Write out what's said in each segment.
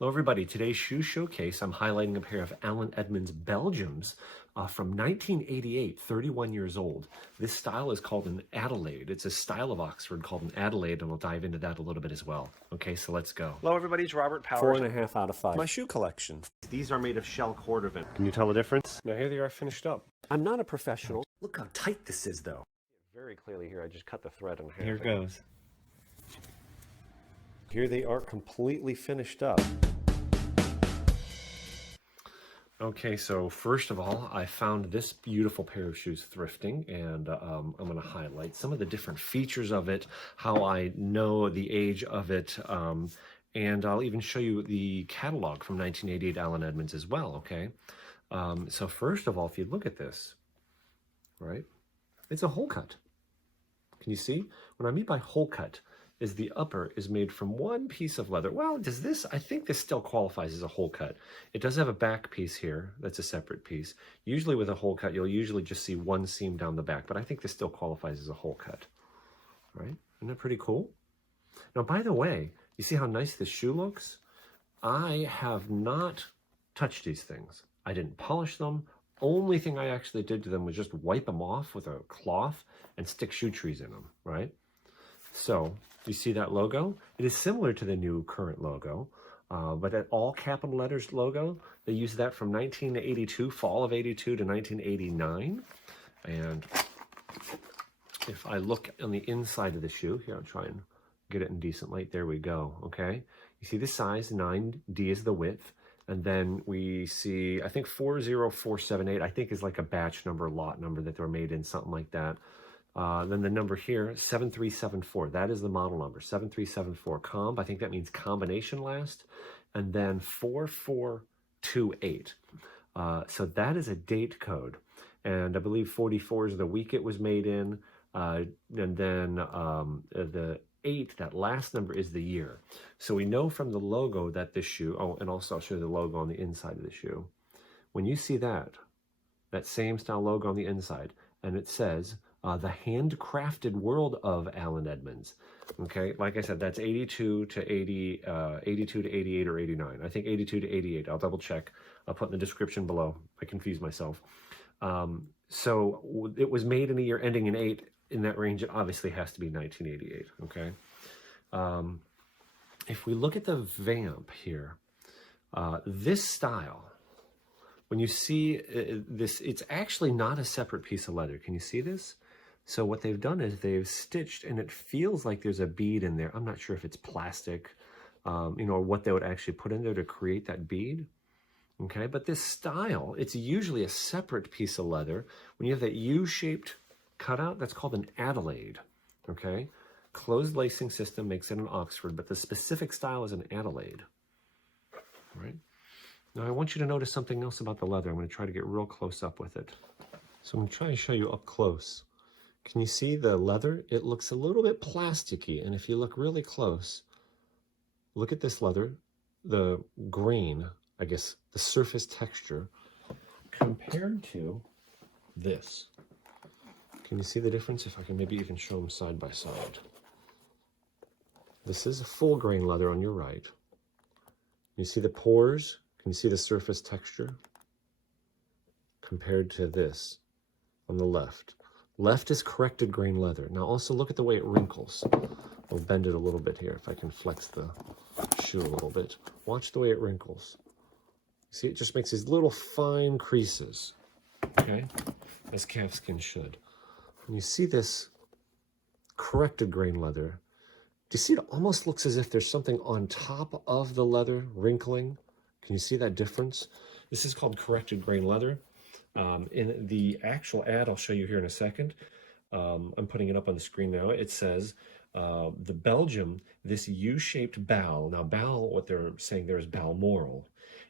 Hello everybody, today's shoe showcase, I'm highlighting a pair of Allen Edmonds Belgiums from 1988, 31 years old. This style is called an Adelaide. It's a style of Oxford called an Adelaide, and we'll dive into that a little bit as well. Okay, so let's go. Hello everybody, it's Robert Powers. 4.5 out of 5. My shoe collection. These are made of shell cordovan. Can you tell the difference? Now here they are finished up. I'm not a professional. Look how tight this is though. Very clearly here, I just cut the thread in half. Here it goes. Here they are completely finished up. Okay, so first of all, I found this beautiful pair of shoes thrifting, and I'm going to highlight some of the different features of it, how I know the age of it, and I'll even show you the catalog from 1988 Allen Edmonds as well, okay? So first of all, if you look at this, right, it's a hole cut. Can you see? What I mean by hole cut is the upper is made from one piece of leather. Well, does this, I think this still qualifies as a hole cut. It does have a back piece here, that's a separate piece. Usually with a hole cut, you'll usually just see one seam down the back, but I think this still qualifies as a hole cut. All right, isn't that pretty cool? Now, by the way, you see how nice this shoe looks? I have not touched these things. I didn't polish them. Only thing I actually did to them was just wipe them off with a cloth and stick shoe trees in them, right? So, you see that logo? It is similar to the new current logo, but that all capital letters logo, they use that from 1982, fall of 82 to 1989. And if I look on the inside of the shoe, here I'll try and get it in decent light, there we go, okay? You see the size, 9D is the width, and then we see, I think 40478, I think is like a batch number, lot number that they're made in, something like that. Then the number here, 7374, that is the model number, 7374 comb, I think that means combination last, and then 4428. So that is a date code, and I believe 44 is the week it was made in, and then the 8, that last number, is the year. So we know from the logo that this shoe, oh, and also I'll show you the logo on the inside of the shoe. When you see that same style logo on the inside, and it says, the handcrafted world of Allen Edmonds. Okay, like I said, that's 82 to 80, 82 to 88 or 89. I think 82 to 88. I'll double check. I'll put in the description below. I confuse myself. So it was made in a year ending in 8. In that range, it obviously has to be 1988. Okay. If we look at the vamp here, this style, when you see this, it's actually not a separate piece of leather. Can you see this? So what they've done is they've stitched, and it feels like there's a bead in there. I'm not sure if it's plastic, you know, or what they would actually put in there to create that bead. Okay, but this style, it's usually a separate piece of leather. When you have that U-shaped cutout, that's called an Adelaide. Okay, closed lacing system makes it an Oxford, but the specific style is an Adelaide. All right. Now I want you to notice something else about the leather. I'm going to try to get real close up with it. So I'm going to try to show you up close. Can you see the leather? It looks a little bit plasticky, and if you look really close, look at this leather, the grain, I guess, the surface texture, compared to this. Can you see the difference? If I can maybe even show them side by side. This is a full grain leather on your right. You see the pores? Can you see the surface texture? Compared to this on the left. Left is corrected grain leather. Now also look at the way it wrinkles. I'll bend it a little bit here if I can flex the shoe a little bit. Watch the way it wrinkles. See, it just makes these little fine creases, okay? As calfskin should. When you see this corrected grain leather, do you see it almost looks as if there's something on top of the leather wrinkling? Can you see that difference? This is called corrected grain leather. In the actual ad, I'll show you here in a second. I'm putting it up on the screen now. It says, the Belgium, this U-shaped bowl. Now bowl, what they're saying there is Balmoral,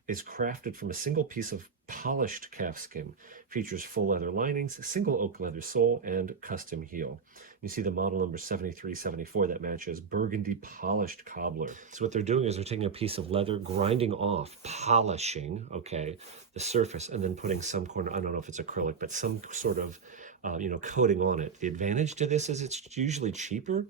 is crafted from a single piece of polished calfskin. Features full leather linings, single oak leather sole, and custom heel. You see the model number 7374 that matches burgundy polished cobbler. So what they're doing is they're taking a piece of leather, grinding off, polishing, okay, the surface, and then putting some corner, I don't know if it's acrylic, but some sort of, you know, coating on it. The advantage to this is it's usually cheaper,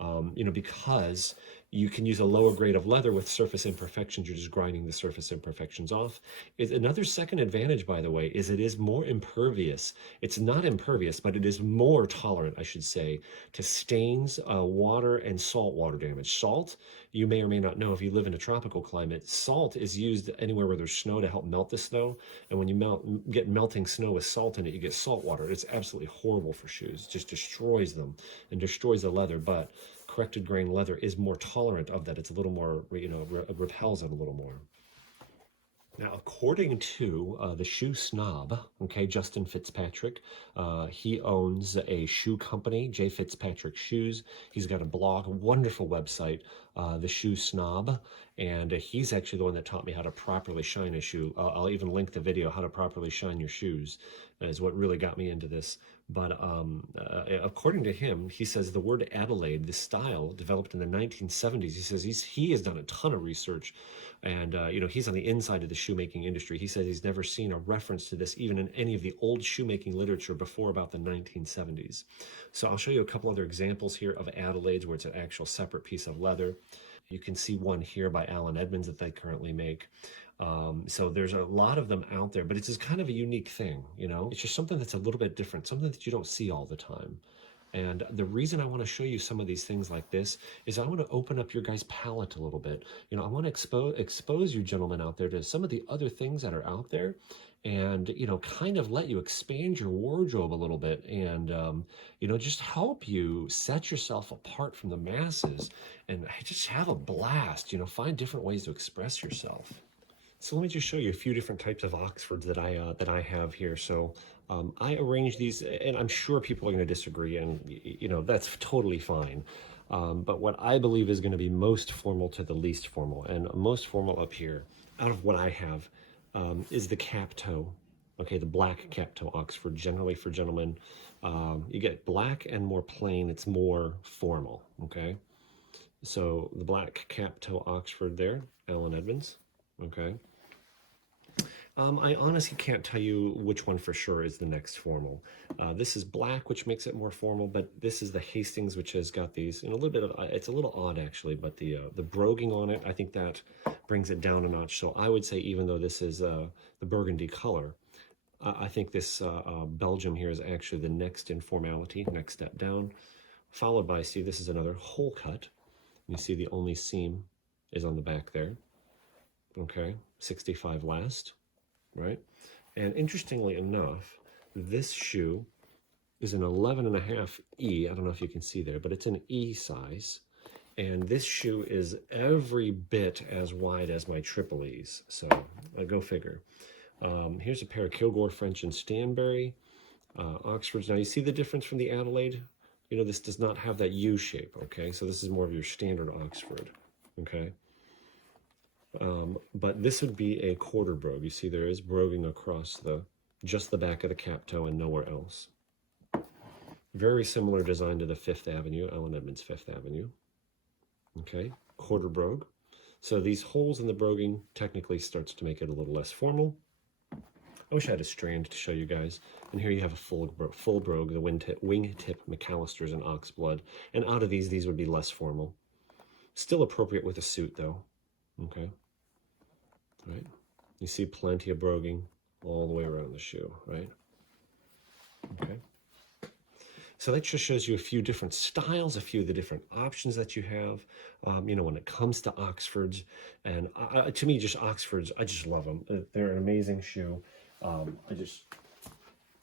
you know, because You can use a lower grade of leather with surface imperfections. You're just grinding the surface imperfections off. Another second advantage, by the way, is it is more impervious. It's not impervious, but it is more tolerant, I should say, to stains, water, and salt water damage. Salt, you may or may not know if you live in a tropical climate, salt is used anywhere where there's snow to help melt the snow. And when you get melting snow with salt in it, you get salt water. It's absolutely horrible for shoes. It just destroys them and destroys the leather. But corrected grain leather is more tolerant of that. It's a little more, repels it a little more. Now, according to the shoe snob, okay, Justin Fitzpatrick, he owns a shoe company, J. Fitzpatrick Shoes. He's got a blog, a wonderful website, the Shoe Snob, and he's actually the one that taught me how to properly shine a shoe. I'll even link the video, how to properly shine your shoes, is what really got me into this. But according to him, he says the word Adelaide, this style developed in the 1970s. He says he has done a ton of research, and he's on the inside of the shoemaking industry. He says he's never seen a reference to this even in any of the old shoemaking literature before about the 1970s. So I'll show you a couple other examples here of Adelaides where it's an actual separate piece of leather. You can see one here by Allen Edmonds that they currently make. So there's a lot of them out there, but it's just kind of a unique thing, It's just something that's a little bit different, something that you don't see all the time. And the reason I want to show you some of these things like this is I want to open up your guys' palate a little bit. I want to expose you gentlemen out there to some of the other things that are out there and, kind of let you expand your wardrobe a little bit and, just help you set yourself apart from the masses and just have a blast, find different ways to express yourself. So let me just show you a few different types of Oxfords that I have here. So I arranged these, and I'm sure people are going to disagree, and that's totally fine. But what I believe is going to be most formal to the least formal, and most formal up here, out of what I have, is the cap toe. Okay, the black cap toe Oxford, generally for gentlemen. You get black and more plain, it's more formal. Okay, so the black cap toe Oxford there, Allen Edmonds. Okay. I honestly can't tell you which one for sure is the next formal. This is black, which makes it more formal, but this is the Hastings, which has got these, and a little bit of, it's a little odd actually, but the broguing on it, I think that brings it down a notch. So I would say, even though this is the burgundy color, I think this Belgium here is actually the next in formality, next step down, followed by, see, this is another hole cut. You see the only seam is on the back there. Okay, 65 last. Right? And interestingly enough, this shoe is an 11.5 E. I don't know if you can see there, but it's an E size. And this shoe is every bit as wide as my triple E's. So go figure. Here's a pair of Kilgore French and Stanbury Oxfords. Now you see the difference from the Adelaide? This does not have that U shape, okay? So this is more of your standard Oxford, okay? But this would be a quarter brogue. You see there is broguing across just the back of the cap toe and nowhere else. Very similar design to the Fifth Avenue, Allen Edmonds Fifth Avenue. Okay, quarter brogue. So these holes in the broguing technically starts to make it a little less formal. I wish I had a strand to show you guys. And here you have a full brogue, the wingtip McAllisters and Oxblood. And out of these would be less formal. Still appropriate with a suit though. Okay, right? You see plenty of broguing all the way around the shoe, right? Okay. So that just shows you a few different styles, a few of the different options that you have, when it comes to Oxfords. And to me, just Oxfords, I just love them. They're an amazing shoe. I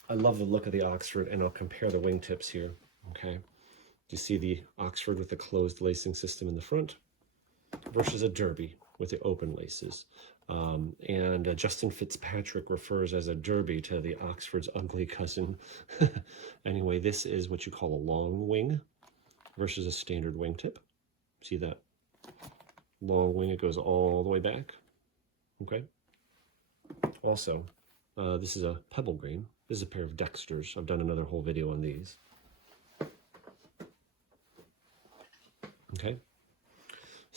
love the look of the Oxford, and I'll compare the wingtips here, okay? You see the Oxford with the closed lacing system in the front versus a derby with the open laces. And Justin Fitzpatrick refers as a derby to the Oxford's ugly cousin. Anyway, this is what you call a long wing versus a standard wingtip. See that long wing? It goes all the way back. Okay. Also, this is a pebble green. This is a pair of Dexters. I've done another whole video on these. Okay.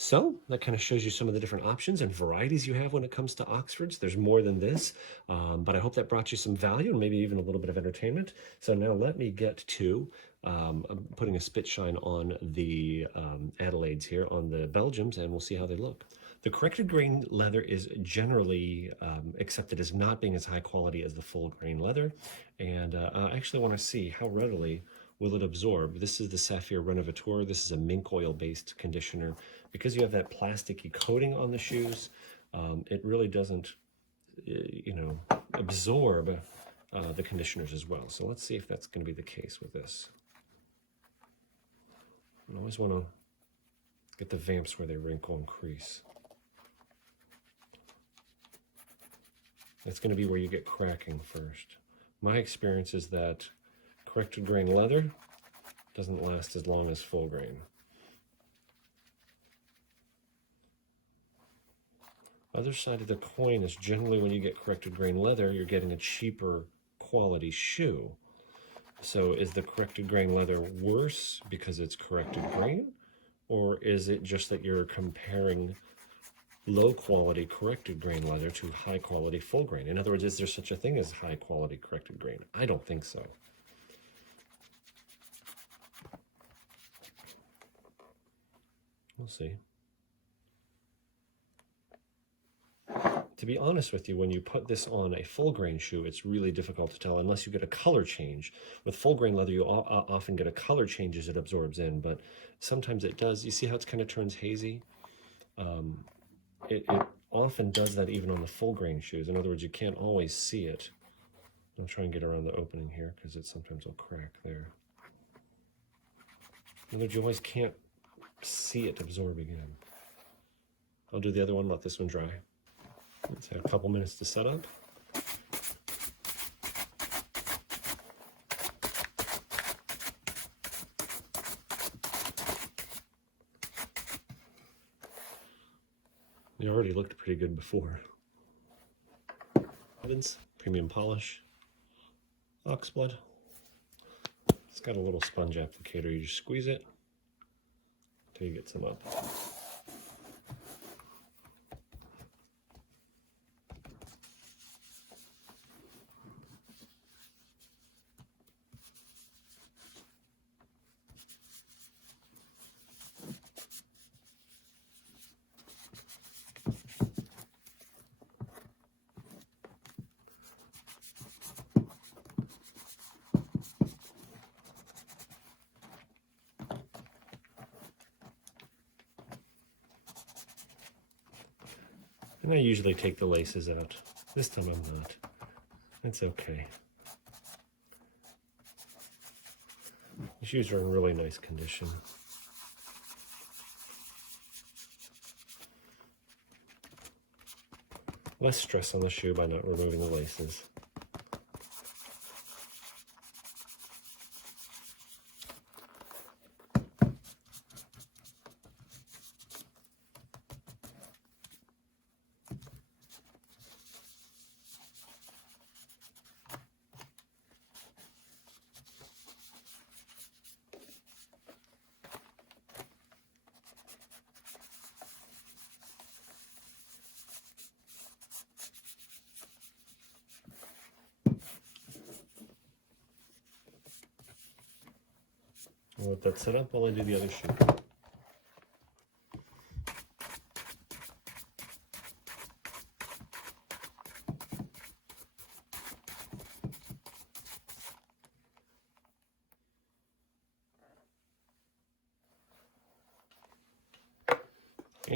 So that kind of shows you some of the different options and varieties you have when it comes to Oxfords. There's more than this, but I hope that brought you some value and maybe even a little bit of entertainment. So now let me get to putting a spit shine on the Adelaides here, on the Belgiums, and we'll see how they look. The corrected grain leather is generally accepted as not being as high quality as the full grain leather, and I actually want to see how readily will it absorb. This is the Saphir Renovateur. This is a mink oil based conditioner. Because you have that plasticky coating on the shoes, it really doesn't, absorb the conditioners as well. So let's see if that's going to be the case with this. I always want to get the vamps where they wrinkle and crease. That's going to be where you get cracking first. My experience is that corrected grain leather doesn't last as long as full grain. Other side of the coin is generally when you get corrected grain leather, you're getting a cheaper quality shoe. So is the corrected grain leather worse because it's corrected grain? Or is it just that you're comparing low quality corrected grain leather to high quality full grain? In other words, is there such a thing as high quality corrected grain? I don't think so. We'll see. To be honest with you, when you put this on a full grain shoe, it's really difficult to tell unless you get a color change. With full grain leather, you often get a color change as it absorbs in, but sometimes it does. You see how it kind of turns hazy? It often does that even on the full grain shoes. In other words, you can't always see it. I'll try and get around the opening here because it sometimes will crack there. In other words, you always can't see it absorbing in. I'll do the other one, let this one dry. Let's have a couple minutes to set up. They already looked pretty good before. Evans, premium polish, oxblood. It's got a little sponge applicator. You just squeeze it until you get some up. And I usually take the laces out. This time I'm not. It's okay. The shoes are in really nice condition. Less stress on the shoe by not removing the laces. I'll let that set up while I do the other shoe.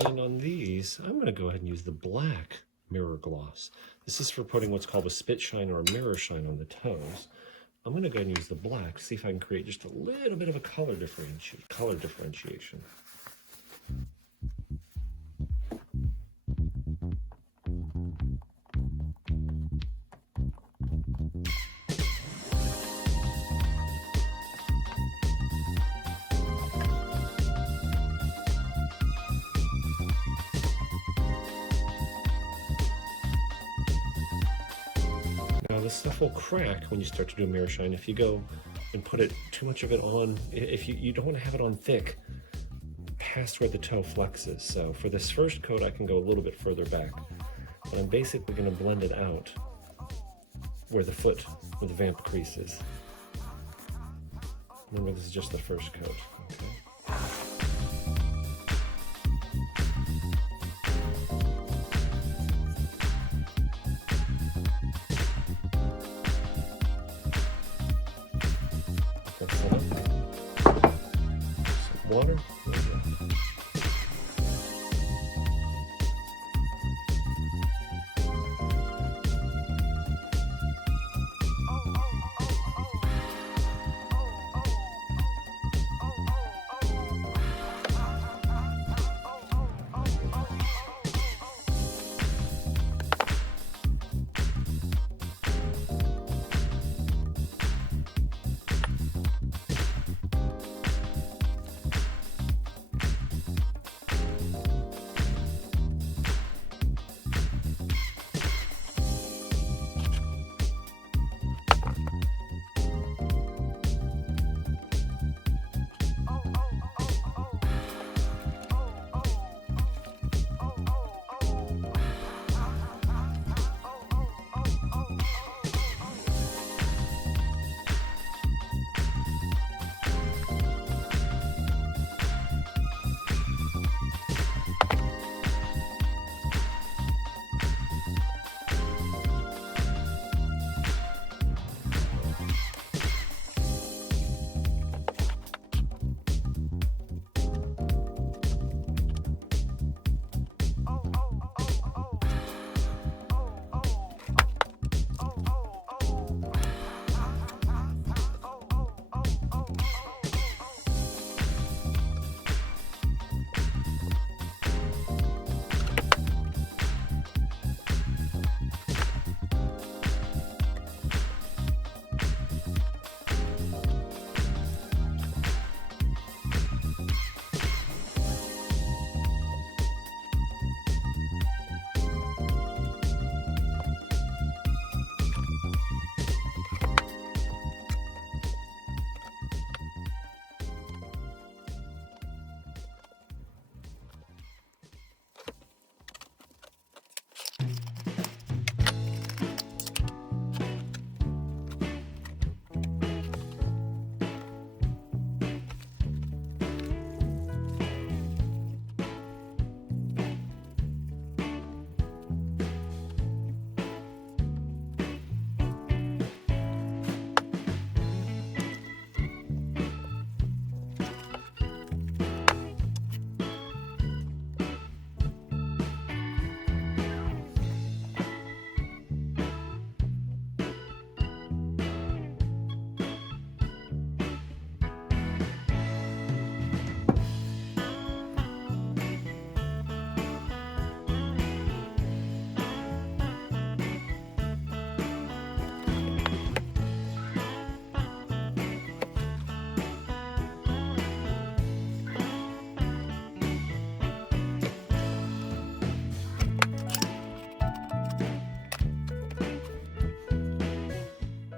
And on these, I'm going to go ahead and use the black mirror gloss. This is for putting what's called a spit shine or a mirror shine on the toes. I'm going to go ahead and use the black, see if I can create just a little bit of a color differentiation. Now this stuff will crack when you start to do a mirror shine. If you go and put it too much of it on, if you don't want to have it on thick past where the toe flexes. So for this first coat, I can go a little bit further back. But I'm basically going to blend it out where the vamp crease is. Remember, this is just the first coat. Okay. Some water. There we go.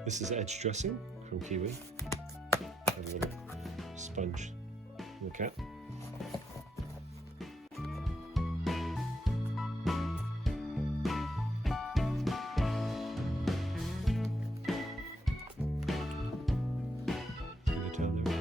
This is edge dressing from Kiwi. Have a little sponge in the cap. Bring it down there.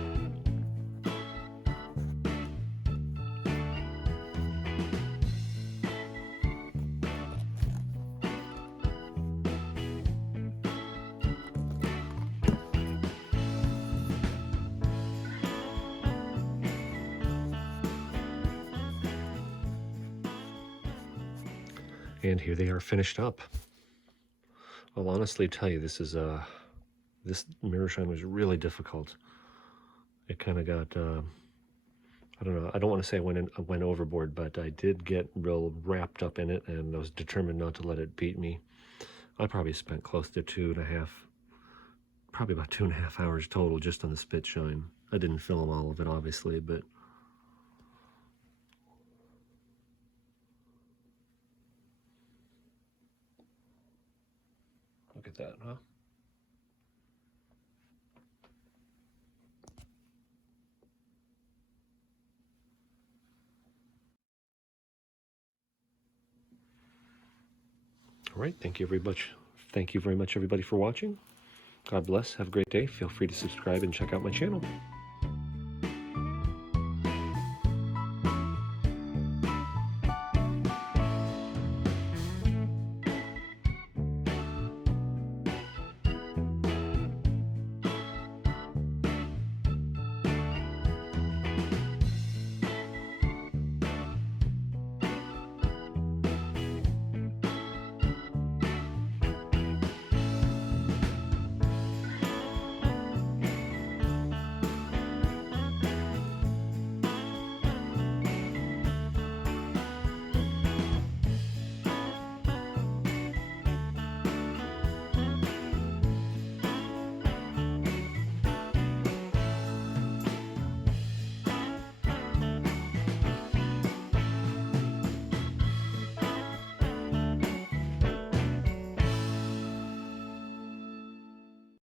And here they are finished up. I'll honestly tell you, this mirror shine was really difficult. It kind of got, I don't know, I don't want to say I went overboard, but I did get real wrapped up in it, and I was determined not to let it beat me. I probably spent close to probably about 2.5 hours total just on the spit shine. I didn't film all of it, obviously, but look at that, huh? All right. Thank you very much. Thank you very much, everybody, for watching. God bless. Have a great day. Feel free to subscribe and check out my channel.